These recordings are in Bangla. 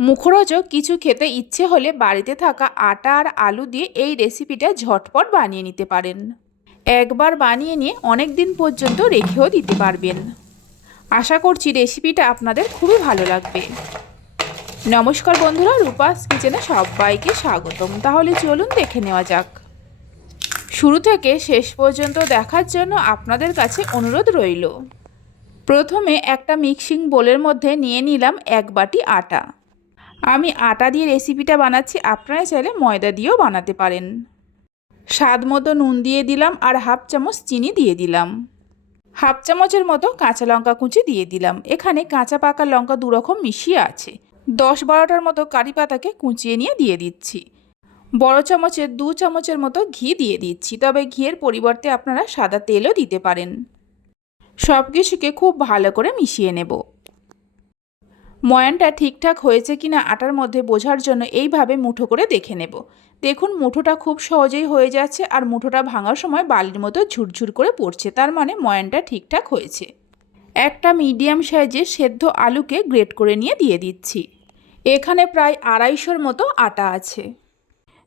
মুখরোচক কিছু খেতে ইচ্ছে হলে বাড়িতে থাকা আটা আর আলু দিয়ে এই রেসিপিটা ঝটপট বানিয়ে নিতে পারেন। একবার বানিয়ে নিয়ে অনেক দিন পর্যন্ত রেখেও দিতে পারবেন। আশা করছি রেসিপিটা আপনাদের খুবই ভালো লাগবে। নমস্কার বন্ধুরা, রূপাস কিচেনে সবাইকে স্বাগতম। তাহলে চলুন দেখে নেওয়া যাক। শুরু থেকে শেষ পর্যন্ত দেখার জন্য আপনাদের কাছে অনুরোধ রইল। প্রথমে একটা মিক্সিং বোলের মধ্যে নিয়ে নিলাম এক বাটি আটা। আমি আটা দিয়ে রেসিপিটা বানাচ্ছি, আপনারা চাইলে ময়দা দিয়েও বানাতে পারেন। স্বাদ মতো নুন দিয়ে দিলাম আর হাফ চামচ চিনি দিয়ে দিলাম। হাফ চামচের মতো কাঁচা লঙ্কা কুচি দিয়ে দিলাম। এখানে কাঁচা পাকা লঙ্কা দুরকম মিশিয়ে আছে। দশ বারোটার মতো কারি পাতাকে কুচিয়ে নিয়ে দিয়ে দিচ্ছি। বড় চামচের দু চামচের মতো ঘি দিয়ে দিচ্ছি। তবে ঘিয়ের পরিবর্তে আপনারা সাদা তেলও দিতে পারেন। সব কিছুকে খুব ভালো করে মিশিয়ে নেব। ময়ানটা ঠিকঠাক হয়েছে কিনা আটার মধ্যে বোঝার জন্য এইভাবে মুঠো করে দেখে নেব। দেখুন, মুঠোটা খুব সহজেই হয়ে যাচ্ছে আর মুঠোটা ভাঙার সময় বালির মতো ঝুরঝুর করে পড়ছে, তার মানে ময়ানটা ঠিকঠাক হয়েছে। একটা মিডিয়াম সাইজের সেদ্ধ আলুকে গ্রেট করে নিয়ে দিয়ে দিচ্ছি। এখানে প্রায় আড়াইশোর মতো আটা আছে।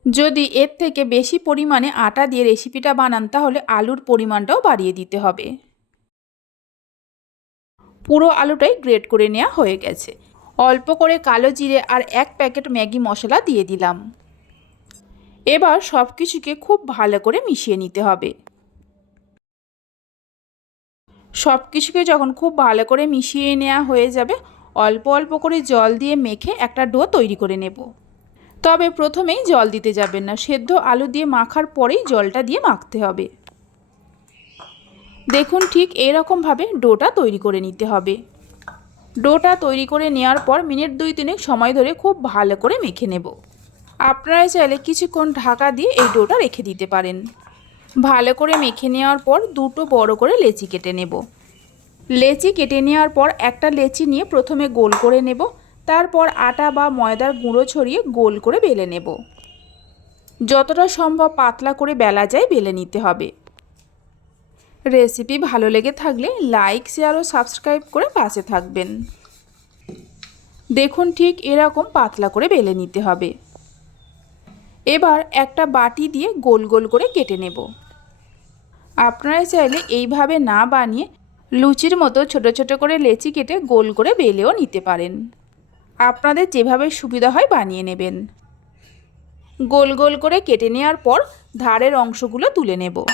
যদি এর থেকে বেশি পরিমাণে আটা দিয়ে রেসিপিটা বানান, তাহলে আলুর পরিমাণটাও বাড়িয়ে দিতে হবে। পুরো আলুটাই গ্রেট করে নেওয়া হয়ে গেছে। অল্প করে কালো জিরে আর এক প্যাকেট ম্যাগি মশলা দিয়ে দিলাম। এবার সব কিছুকে খুব ভালো করে মিশিয়ে নিতে হবে। সব কিছুকে যখন খুব ভালো করে মিশিয়ে নেওয়া হয়ে যাবে, অল্প অল্প করে জল দিয়ে মেখে একটা ডো তৈরি করে নেব। তবে প্রথমেই জল দিতে যাবেন না, সেদ্ধ আলু দিয়ে মাখার পরেই জলটা দিয়ে মাখতে হবে। দেখুন ঠিক এরকমভাবে ডোটা তৈরি করে নিতে হবে। ডোটা তৈরি করে নেওয়ার পর মিনিট দুই তিনেক সময় ধরে খুব ভালো করে মেখে নেব। আপনারা চাইলে কিছুক্ষণ ঢাকা দিয়ে এই ডোটা রেখে দিতে পারেন। ভালো করে মেখে নেওয়ার পর দুটো বড় করে লেচি কেটে নেব। লেচি কেটে নেওয়ার পর একটা লেচি নিয়ে প্রথমে গোল করে নেব, তারপর আটা বা ময়দার গুঁড়ো ছড়িয়ে গোল করে বেলে নেব। যতটা সম্ভব পাতলা করে বেলা যায় বেলে নিতে হবে। রেসিপি ভালো লেগে থাকলে লাইক, শেয়ার ও সাবস্ক্রাইব করে পাশে থাকবেন। দেখুন ঠিক এরকম পাতলা করে বেলে নিতে হবে। এবার একটা বাটি দিয়ে গোল গোল করে কেটে নেব। আপনারা চাইলে এইভাবে না বানিয়ে লুচির মতো ছোট ছোট করে লেচি কেটে গোল করে বেলেও নিতে পারেন। আপনাদের যেভাবে সুবিধা হয় বানিয়ে নেবেন। গোল গোল করে কেটে নেওয়ার পর ধারের অংশগুলো তুলে নেব।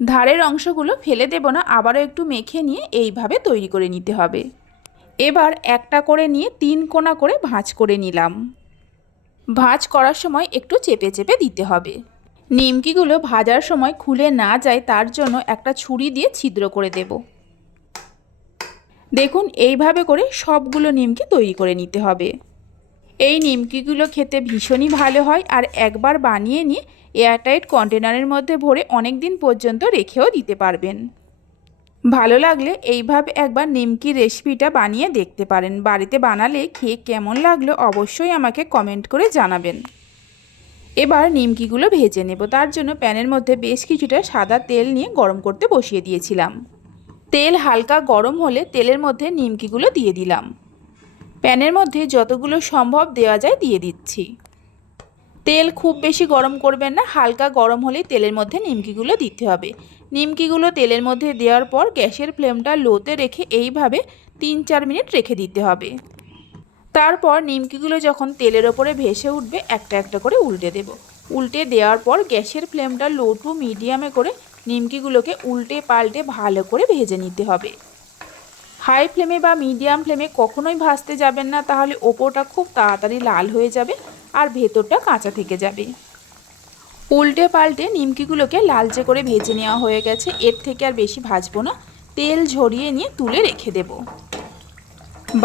ধারের অংশগুলো ফেলে দেব না, আবারও একটু মেখে নিয়ে এইভাবে তৈরি করে নিতে হবে। এবার একটা করে নিয়ে তিন কোনা করে ভাঁজ করে নিলাম। ভাঁজ করার সময় একটু চেপে চেপে দিতে হবে। নিমকিগুলো ভাজার সময় খুলে না যায়, তার জন্য একটা ছুরি দিয়ে ছিদ্র করে দেব। দেখুন, এইভাবে করে সবগুলো নিমকি তৈরি করে নিতে হবে। এই নিমকিগুলো খেতে ভীষণই ভালো হয়, আর একবার বানিয়ে নিয়ে এয়ারটাইট কন্টেনারের মধ্যে ভরে অনেক দিন পর্যন্ত রেখেও দিতে পারবেন। ভালো লাগলে এইভাবে একবার নিমকির রেসিপিটা বানিয়ে দেখতে পারেন। বাড়িতে বানালে খেয়ে কেমন লাগল অবশ্যই আমাকে কমেন্ট করে জানাবেন। এবার নিমকিগুলো ভেজে নেব। তার জন্য প্যানের মধ্যে বেশ কিছুটা সাদা তেল নিয়ে গরম করতে বসিয়ে দিয়েছিলাম। তেল হালকা গরম হলে তেলের মধ্যে নিমকিগুলো দিয়ে দিলাম। প্যানের মধ্যে যতগুলো সম্ভব দেওয়া যায় দিয়ে দিচ্ছি। তেল খুব বেশি গরম করবেন না, হালকা গরম হলেই তেলের মধ্যে নিমকিগুলো দিতে হবে। নিমকিগুলো তেলের মধ্যে দেওয়ার পর গ্যাসের ফ্লেমটা লোতে রেখে এইভাবে তিন চার মিনিট রেখে দিতে হবে। তারপর নিমকিগুলো যখন তেলের ওপরে ভেসে উঠবে, একটা একটা করে উল্টে দেব। উল্টে দেওয়ার পর গ্যাসের ফ্লেমটা লো টু মিডিয়ামে করে নিমকিগুলোকে উল্টে পাল্টে ভালো করে ভেজে নিতে হবে। হাই ফ্লেমে বা মিডিয়াম ফ্লেমে কখনোই ভাজতে যাবেন না, তাহলে ওপরটা খুব তাড়াতাড়ি লাল হয়ে যাবে। আর ভেতরটা কাঁচা থেকে যাবে। উল্টে পাল্টে নিমকিগুলোকে লালচে করে ভেজে নেওয়া হয়ে গেছে। এর থেকে আর বেশি ভাজবো না। তেল ঝরিয়ে নিয়ে তুলে রেখে দেব।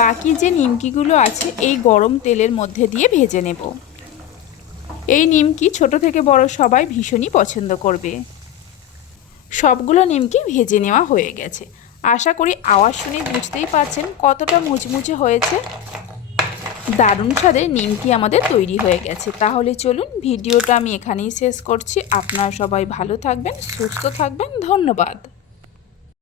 বাকি যে নিমকিগুলো আছে, এই গরম তেলের মধ্যে দিয়ে ভেজে নেব। এই নিমকি ছোট থেকে বড় সবাই ভীষণই পছন্দ করবে। সবগুলো নিমকি ভেজে নেওয়া হয়ে গেছে। আশা করি আওয়াজ শুনে বুঝতেই পারছেন কতটা মুচমুচে হয়েছে। দারুণ স্বাদের নিমকি আমাদের তৈরি হয়ে গেছে। তাহলে চলুন ভিডিওটা আমি এখানেই শেষ করছি। আপনারা সবাই ভালো থাকবেন, সুস্থ থাকবেন। ধন্যবাদ।